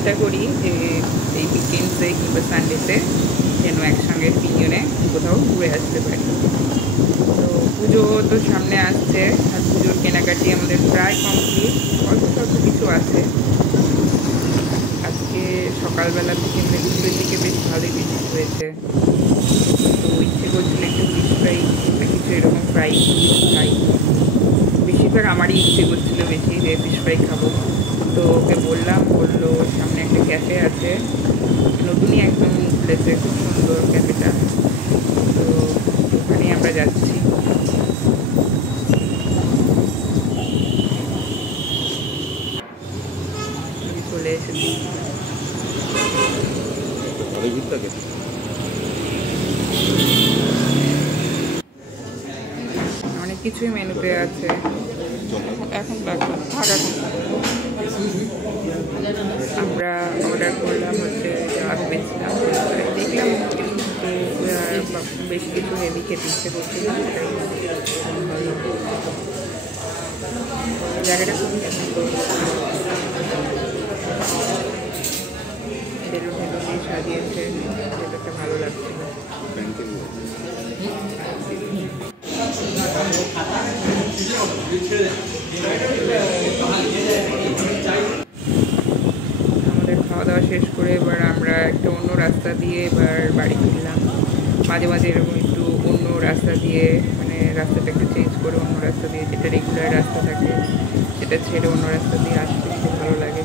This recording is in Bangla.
চেষ্টা করি যে এই উইকেন্ডসে কিংবা সানডেতে যেন একসঙ্গে তিনজনে কোথাও ঘুরে আসতে পারি। তো পুজো তো সামনে আসছে, আর পুজোর কেনাকাটি আমাদের প্রায় কমপ্লিট, অল্প স্বল্প কিছু আছে। আজকে সকালবেলা থেকে মানে দুপুরের দিকে বেশ ভালোই বৃষ্টি হয়েছে, তো ইচ্ছে করছিল একটু ফিশ ফ্রাই কিংবা কিছু এরকম ফ্রাই খাই। বেশিরভাগ আমারই ইচ্ছে করছিলো বেশি যে ফিশ ফ্রাই খাবো। তো ওকে বললাম, বললো সামনে একটা ক্যাফে আছে, নতুনই একদম খুলেছে, খুব সুন্দর ক্যাফেটা। তো ওখানেই আমরা যাচ্ছি। চলে এসেছি। অনেক কিছুই মেনুতে আছে। এখন আমরা অর্ডার করলাম হচ্ছে আরও বেশিলাম, দেখলাম বেশি কিছু হেভি খেতে ইচ্ছে করছিল। জায়গাটা খুবই সুন্দর, বেলুন টেলুন দিয়ে সাজিয়েছে, সেটা ভালো লাগছিল। আমাদের খাওয়া দাওয়া শেষ করে এবার আমরা একটা অন্য রাস্তা দিয়ে এবার বাড়ি ফিরলাম। মাঝে মাঝে এরকম একটু অন্য রাস্তা দিয়ে, মানে রাস্তাটা একটু চেঞ্জ করে অন্য রাস্তা দিয়ে, যেটা রেগুলার রাস্তা থাকে সেটা ছেড়ে অন্য রাস্তা দিয়ে আসতে খুব ভালো লাগে।